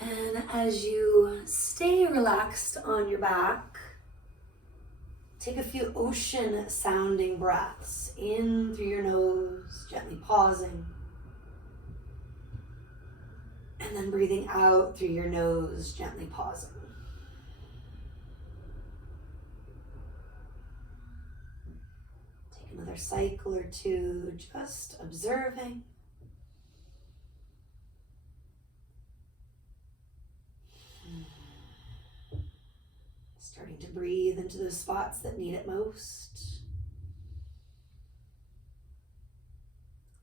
And as you stay relaxed on your back, take a few ocean sounding breaths in through your nose, gently pausing. And then breathing out through your nose, gently pausing. Take another cycle or two, just observing. Starting to breathe into those spots that need it most.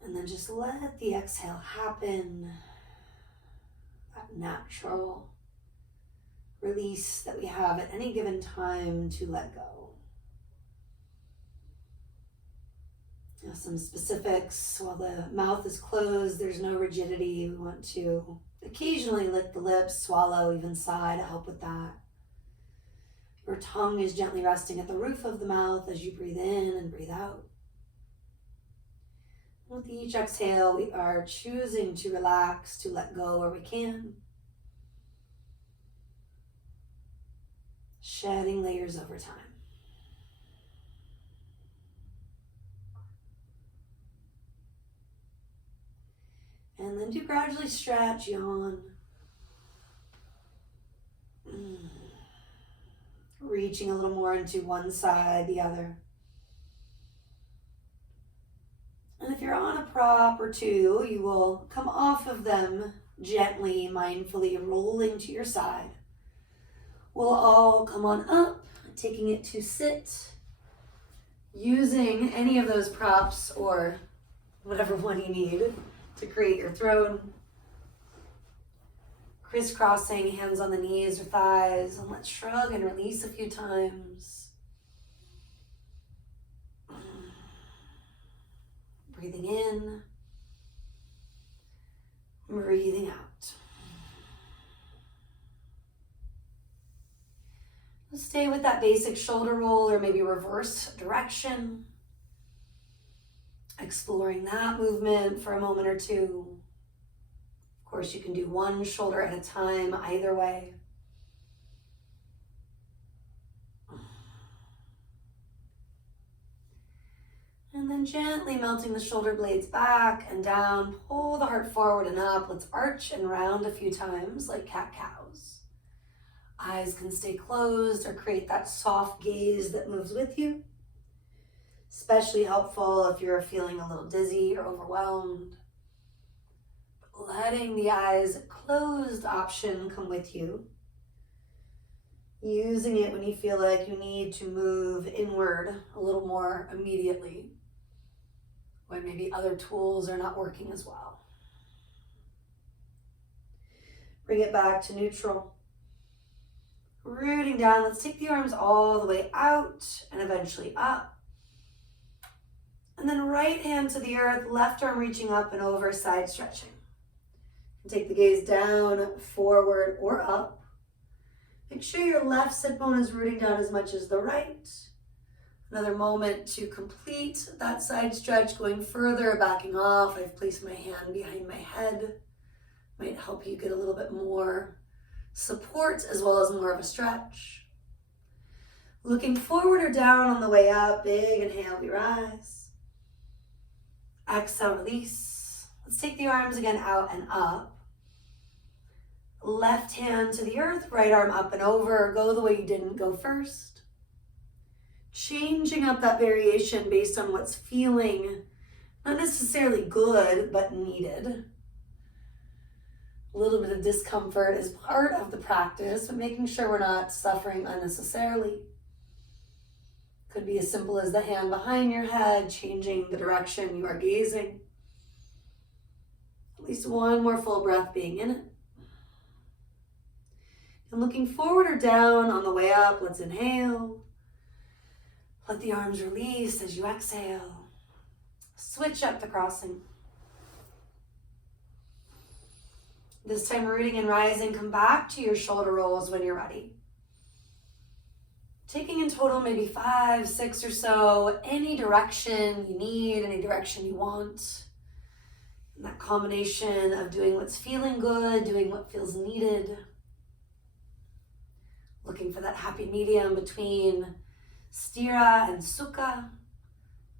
And then just let the exhale happen. That natural release that we have at any given time to let go. Now, some specifics. While the mouth is closed, there's no rigidity. We want to occasionally lick the lips, swallow, even sigh to help with that. Your tongue is gently resting at the roof of the mouth as you breathe in and breathe out. With each exhale, we are choosing to relax, to let go where we can. Shedding layers over time. And then do gradually stretch, yawn. Reaching a little more into one side, the other. And if you're on a prop or two, you will come off of them gently, mindfully, rolling to your side. We'll all come on up, taking it to sit, using any of those props or whatever one you need to create your throne. Crisscrossing, hands on the knees or thighs, and let's shrug and release a few times. Breathing in, breathing out. Let's stay with that basic shoulder roll or maybe reverse direction. Exploring that movement for a moment or two. Of course, you can do one shoulder at a time, either way. And then gently melting the shoulder blades back and down. Pull the heart forward and up. Let's arch and round a few times like cat-cows. Eyes can stay closed or create that soft gaze that moves with you. Especially helpful if you're feeling a little dizzy or overwhelmed. Letting the eyes closed option come with you. Using it when you feel like you need to move inward a little more immediately, when maybe other tools are not working as well. Bring it back to neutral. Rooting down, let's take the arms all the way out and eventually up. And then right hand to the earth, left arm reaching up and over, side stretching. Take the gaze down, forward, or up. Make sure your left sit bone is rooting down as much as the right. Another moment to complete that side stretch, going further, backing off. I've placed my hand behind my head. Might help you get a little bit more support as well as more of a stretch. Looking forward or down on the way up. Big inhale, we rise. Exhale, release. Let's take the arms again out and up. Left hand to the earth, right arm up and over. Go the way you didn't go first. Changing up that variation based on what's feeling not necessarily good, but needed. A little bit of discomfort is part of the practice, but making sure we're not suffering unnecessarily. Could be as simple as the hand behind your head, changing the direction you are gazing. At least one more full breath being in it. And looking forward or down on the way up, let's inhale. Let the arms release as you exhale. Switch up the crossing. This time rooting and rising, come back to your shoulder rolls when you're ready. Taking in total maybe 5, 6 or so, any direction you need, any direction you want. And that combination of doing what's feeling good, doing what feels needed. Looking for that happy medium between stira and sukha,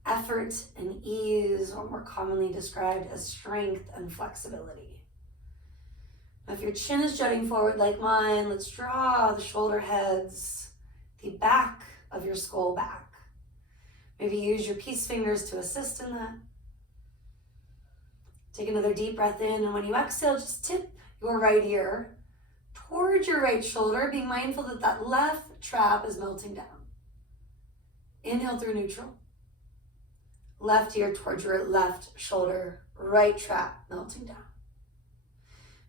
effort and ease, or more commonly described as strength and flexibility. Now, if your chin is jutting forward like mine, let's draw the shoulder heads, the back of your skull back. Maybe use your peace fingers to assist in that. Take another deep breath in, and when you exhale, just tip your right ear towards your right shoulder, being mindful that that left trap is melting down. Inhale through neutral. Left ear towards your left shoulder, right trap melting down.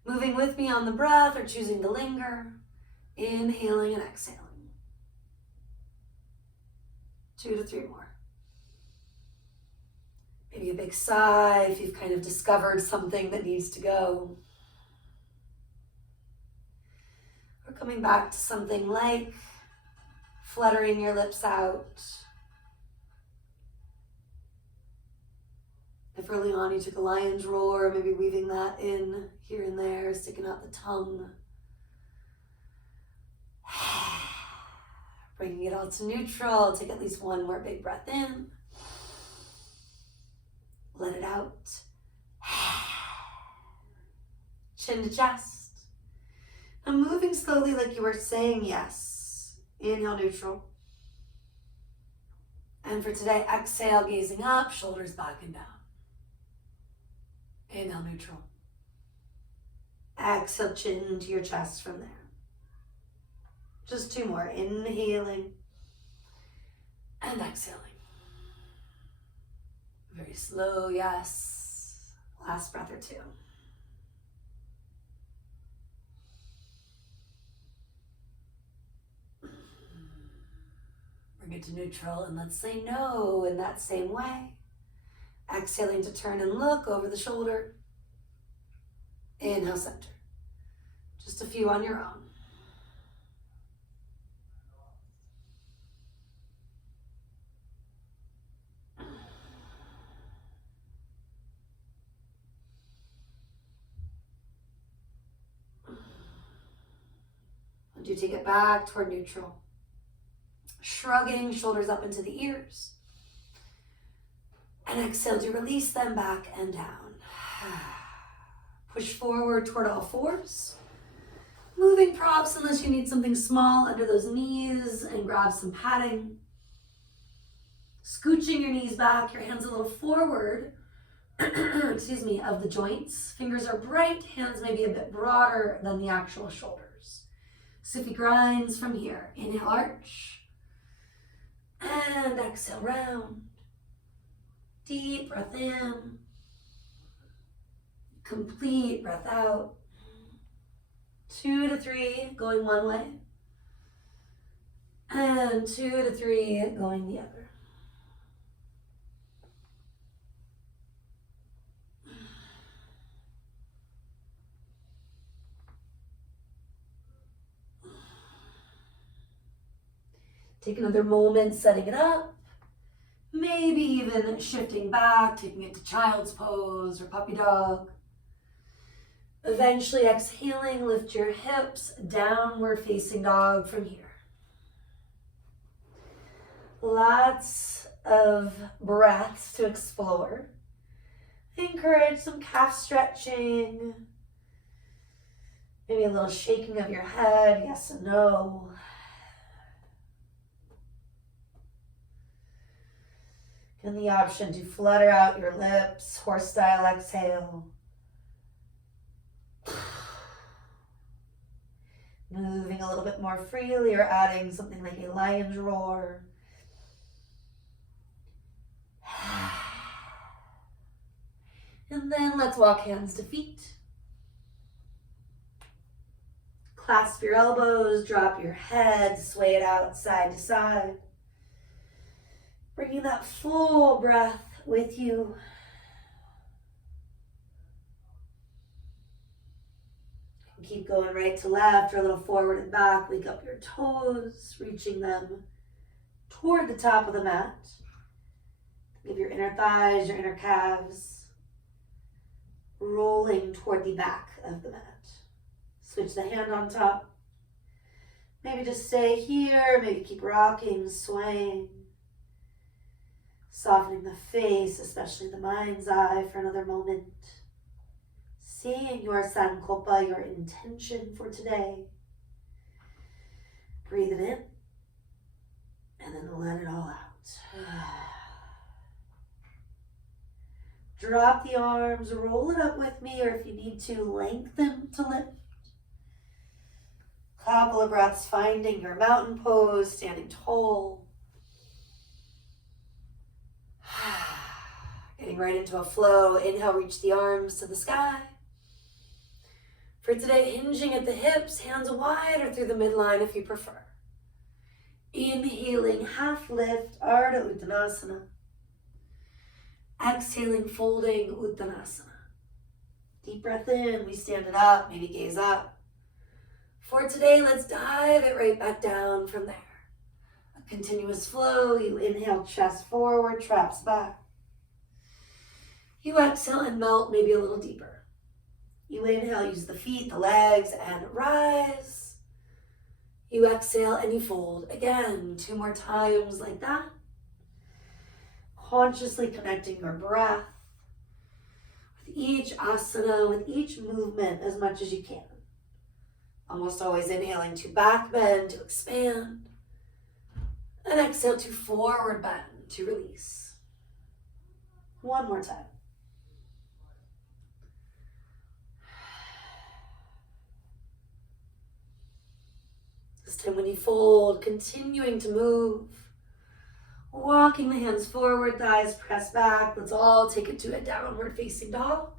Moving with me on the breath or choosing to linger. Inhaling and exhaling. 2 to 3 more. Maybe a big sigh if you've kind of discovered something that needs to go. Or coming back to something like fluttering your lips out. If early on you took a lion's roar, maybe weaving that in here and there, sticking out the tongue. Bringing it all to neutral. Take at least one more big breath in. Let it out. Chin to chest. Now moving slowly like you were saying yes. Inhale, neutral. And for today, exhale, gazing up, shoulders back and down. Inhale, neutral. Exhale, chin to your chest from there. Just 2 more. Inhaling and exhaling. Very slow, yes. Last breath or 2. Bring it to neutral and let's say no in that same way. Exhaling to turn and look over the shoulder. Inhale, center. Just a few on your own. And you take it back toward neutral. Shrugging, shoulders up into the ears. And exhale to release them back and down. Push forward toward all fours. Moving props unless you need something small under those knees and grab some padding. Scooching your knees back, your hands a little forward, excuse me, of the joints. Fingers are bright, hands may be a bit broader than the actual shoulders. Sufi grinds from here. Inhale, arch. And exhale, round. Deep breath in. Complete breath out. 2 to 3 going one way. And 2 to 3 going the other. Take another moment setting it up. Maybe even shifting back, taking it to child's pose or puppy dog. Eventually exhaling, lift your hips, downward facing dog from here. Lots of breaths to explore. Encourage some calf stretching. Maybe a little shaking of your head, yes and no. And the option to flutter out your lips, horse style exhale. Moving a little bit more freely or adding something like a lion's roar. And then let's walk hands to feet. Clasp your elbows, drop your head, sway it out side to side. Bringing that full breath with you. Keep going right to left or a little forward and back. Wake up your toes, reaching them toward the top of the mat. Give your inner thighs, your inner calves rolling toward the back of the mat. Switch the hand on top. Maybe just stay here, maybe keep rocking, swaying. Softening the face, especially the mind's eye, for another moment. Seeing your sankalpa, your intention for today. Breathe it in, and then let it all out. Drop the arms, roll it up with me, or if you need to, lengthen to lift. Couple of breaths, finding your mountain pose, standing tall. Getting right into a flow. Inhale, reach the arms to the sky. For today, hinging at the hips, hands wide or through the midline if you prefer. Inhaling, half lift, Ardha Uttanasana. Exhaling, folding, Uttanasana. Deep breath in, we stand it up, maybe gaze up. For today, let's dive it right back down from there. A continuous flow. You inhale, chest forward, traps back. You exhale and melt maybe a little deeper. You inhale, use the feet, the legs, and rise. You exhale and you fold. Again, 2 more times like that. Consciously connecting your breath with each asana, with each movement as much as you can. Almost always inhaling to back bend, to expand. And exhale to forward bend, to release. 1 more time. This time when you fold, continuing to move. Walking the hands forward, thighs press back. Let's all take it to a downward facing dog.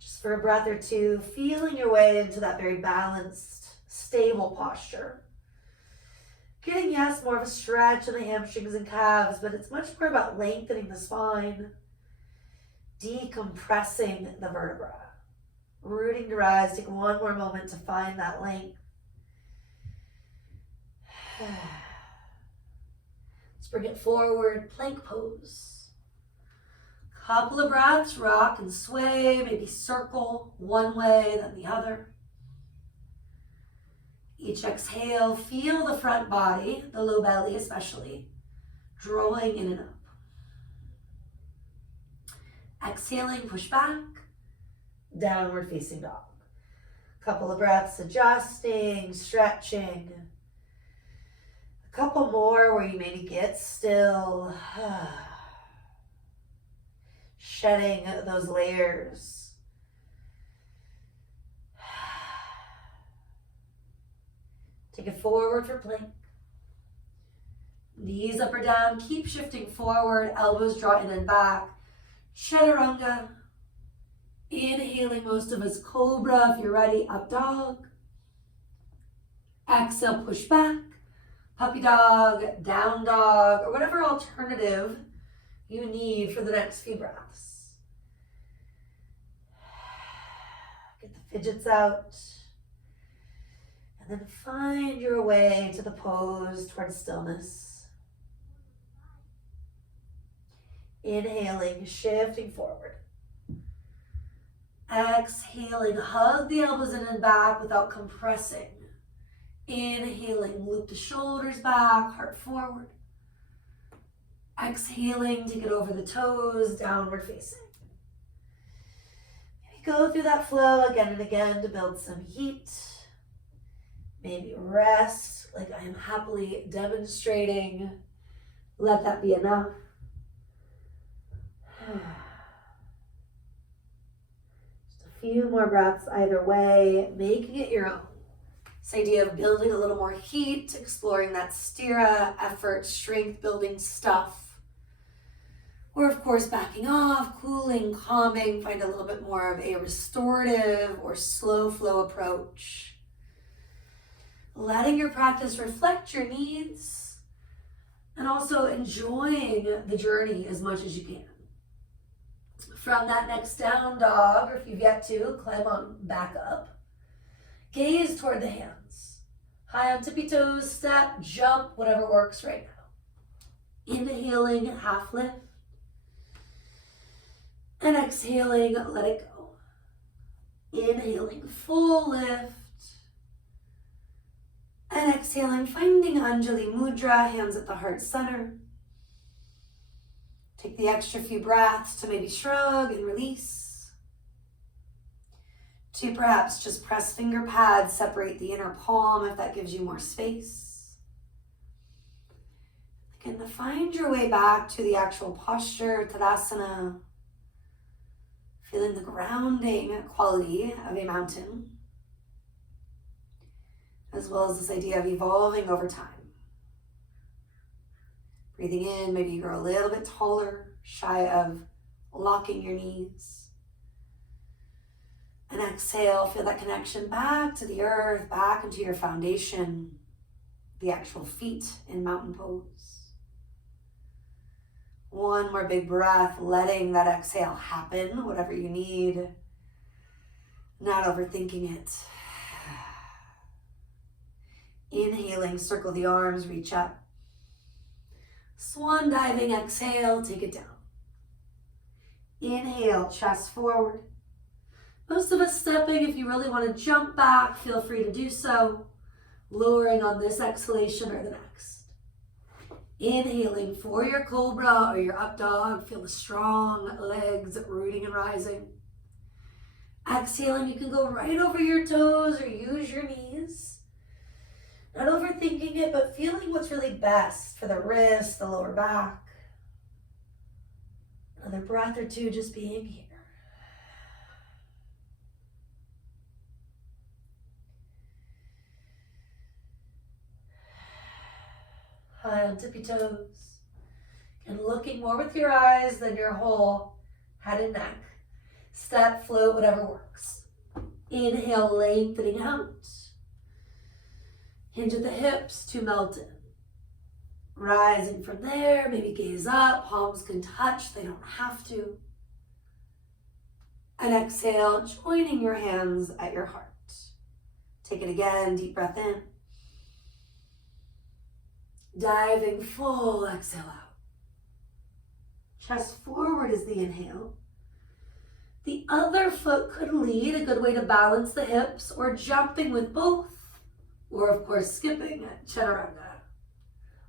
Just for a breath or two, feeling your way into that very balanced, stable posture. Getting, yes, more of a stretch in the hamstrings and calves, but it's much more about lengthening the spine, decompressing the vertebra. Rooting to rise, take 1 more moment to find that length. Let's bring it forward, plank pose. Couple of breaths, rock and sway, maybe circle one way, then the other. Each exhale, feel the front body, the low belly especially, drawing in and up. Exhaling, push back, downward facing dog. Couple of breaths, adjusting, stretching. A couple more where you maybe get still. Shedding those layers. Take it forward for plank. Knees up or down, keep shifting forward, elbows draw in and back. Chaturanga. Inhaling, most of us cobra, if you're ready, up dog. Exhale, push back. Puppy dog, down dog, or whatever alternative you need for the next few breaths. Get the fidgets out. And then find your way to the pose towards stillness. Inhaling, shifting forward. Exhaling, hug the elbows in and back without compressing. Inhaling, loop the shoulders back, heart forward. Exhaling, take it over the toes, downward facing. Maybe go through that flow again and again to build some heat. Maybe rest, like I am happily demonstrating. Let that be enough. Just a few more breaths either way, making it your own. This idea of building a little more heat, exploring that stira, effort, strength building stuff. Or of course backing off, cooling, calming, find a little bit more of a restorative or slow flow approach. Letting your practice reflect your needs and also enjoying the journey as much as you can. From that next down dog, or if you've yet to, climb on back up. Gaze toward the hands. High on tippy toes, step, jump, whatever works right now. Inhaling, half lift. And exhaling, let it go. Inhaling, full lift. And exhaling, finding Anjali Mudra, hands at the heart center. Take the extra few breaths to maybe shrug and release. To perhaps just press finger pads, separate the inner palm if that gives you more space. Again, to find your way back to the actual posture, Tadasana. Feeling the grounding quality of a mountain, as well as this idea of evolving over time. Breathing in, maybe you grow a little bit taller, shy of locking your knees. And exhale, feel that connection back to the earth, back into your foundation, the actual feet in mountain pose. One more big breath, letting that exhale happen, whatever you need. Not overthinking it. Inhaling, circle the arms, reach up. Swan diving, exhale, take it down. Inhale, chest forward. Most of us stepping, if you really want to jump back, feel free to do so. Lowering on this exhalation or the next. Inhaling for your cobra or your up dog. Feel the strong legs rooting and rising. Exhaling, you can go right over your toes or use your knees. Not overthinking it, but feeling what's really best for the wrist, the lower back. Another breath or two just being here. High on tippy toes. And looking more with your eyes than your whole head and neck. Step, float, whatever works. Inhale, lengthening out. Hinge at the hips to melt in. Rising from there, maybe gaze up. Palms can touch, they don't have to. And exhale, joining your hands at your heart. Take it again, deep breath in. Diving full, exhale out. Chest forward is the inhale. The other foot could lead, a good way to balance the hips, or jumping with both, or of course skipping at chaturanga.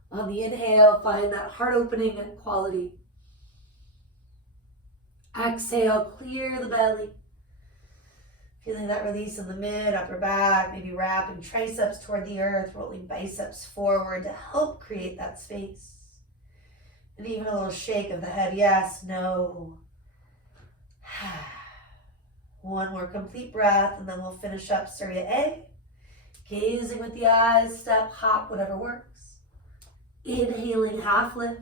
On the inhale, find that heart opening and quality. Exhale, clear the belly. Feeling that release in the mid, upper back, maybe wrapping triceps toward the earth, rolling biceps forward to help create that space. And even a little shake of the head, yes, no. One more complete breath, and then we'll finish up Surya A. Gazing with the eyes, step, hop, whatever works. Inhaling, half lift.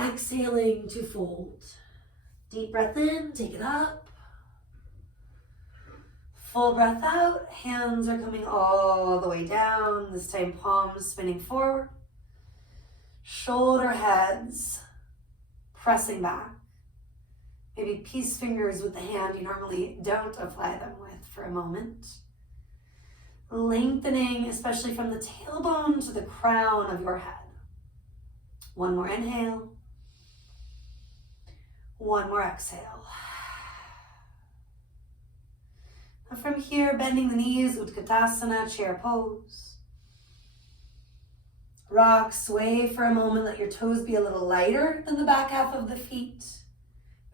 Exhaling to fold. Deep breath in, take it up. Full breath out, hands are coming all the way down, this time palms spinning forward. Shoulder heads pressing back. Maybe peace fingers with the hand you normally don't apply them with for a moment. Lengthening, especially from the tailbone to the crown of your head. One more inhale. One more exhale. Now from here, bending the knees, Utkatasana, chair pose. Rock, sway for a moment, let your toes be a little lighter than the back half of the feet.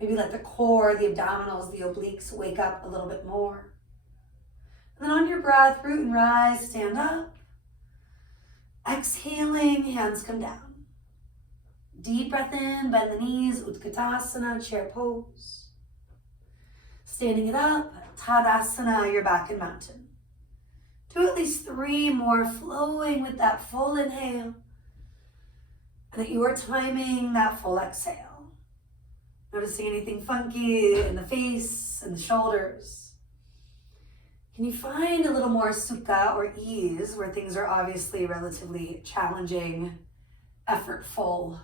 Maybe let the core, the abdominals, the obliques wake up a little bit more. And then on your breath, root and rise, stand up. Exhaling, hands come down. Deep breath in, bend the knees, Utkatasana, chair pose. Standing it up, Tadasana, you're back in mountain. Do at least 3 more, flowing with that full inhale. And that you are timing that full exhale. Noticing anything funky in the face and the shoulders. Can you find a little more sukha or ease where things are obviously relatively challenging, effortful?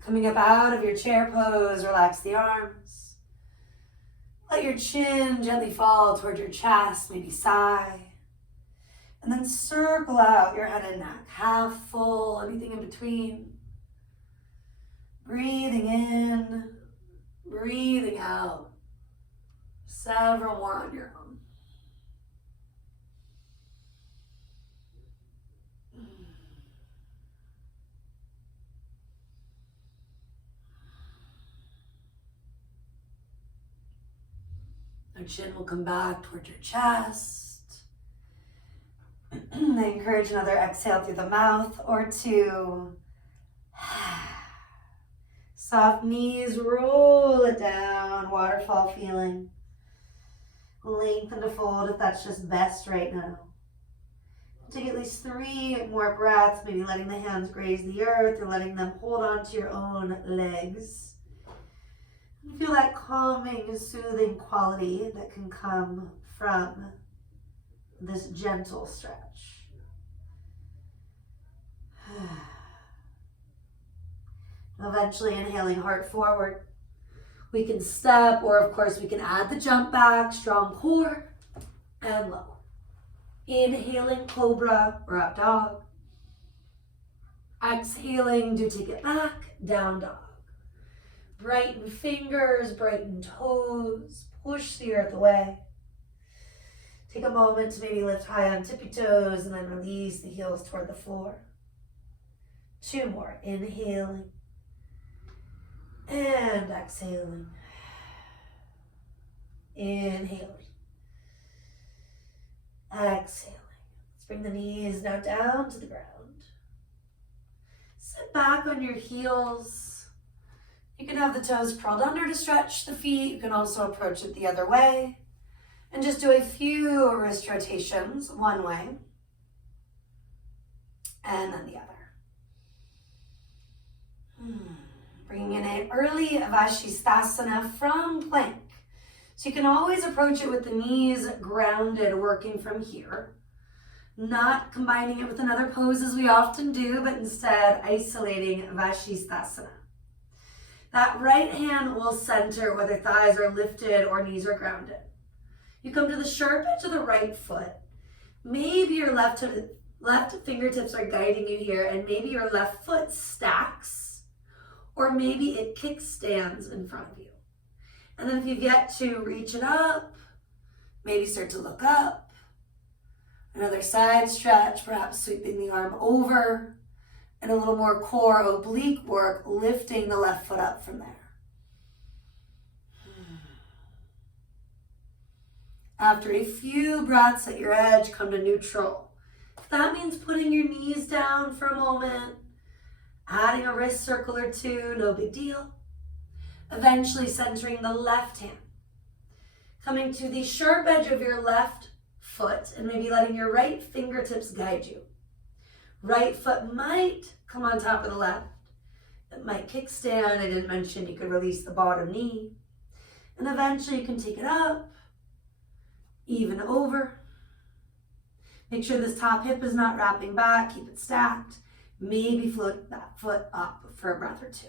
Coming up out of your chair pose, relax the arms. Let your chin gently fall toward your chest, maybe sigh. And then circle out your head and neck, half full, anything in between. Breathing in, breathing out. Several more on your own. Your chin will come back towards your chest. I encourage another exhale through the mouth or two. Soft knees, roll it down, waterfall feeling. Lengthen to fold if that's just best right now. Take at least 3 more breaths, maybe letting the hands graze the earth or letting them hold on to your own legs. You feel that calming, soothing quality that can come from this gentle stretch. Eventually inhaling heart forward. We can step, or of course we can add the jump back, strong core, and low. Inhaling cobra or up dog. Exhaling, do take it back, down dog. Brighten fingers, brighten toes, push the earth away. Take a moment to maybe lift high on tippy toes and then release the heels toward the floor. 2 more, inhaling and exhaling. Inhaling, exhaling. Let's bring the knees now down to the ground. Sit back on your heels. You can have the toes curled under to stretch the feet. You can also approach it the other way. And just do a few wrist rotations, one way and then the other. Bringing in an early Vashisthasana from plank. So you can always approach it with the knees grounded, working from here. Not combining it with another pose as we often do, but instead isolating Vashisthasana. That right hand will center whether thighs are lifted or knees are grounded. You come to the sharp edge of the right foot. Maybe your left fingertips are guiding you here, and maybe your left foot stacks, or maybe it kickstands in front of you. And then if you've yet to reach it up, maybe start to look up. Another side stretch, perhaps sweeping the arm over, and a little more core oblique work, lifting the left foot up from there. After a few breaths at your edge, come to neutral. If that means putting your knees down for a moment, adding a wrist circle or two, no big deal. Eventually centering the left hand. Coming to the sharp edge of your left foot and maybe letting your right fingertips guide you. Right foot might come on top of the left. It might kickstand. I didn't mention you could release the bottom knee. And eventually you can take it up, even over. Make sure this top hip is not wrapping back. Keep it stacked. Maybe float that foot up for a breath or two.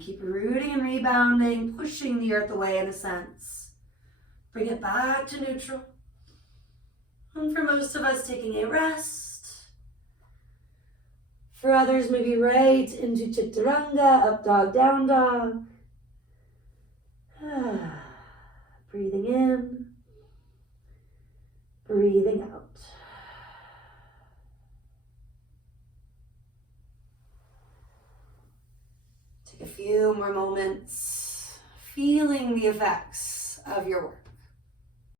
Keep rooting and rebounding, pushing the earth away in a sense. Bring it back to neutral. And for most of us, taking a rest. For others, maybe right into Chaturanga, up dog, down dog. Breathing in, breathing out. Take a few more moments, feeling the effects of your work.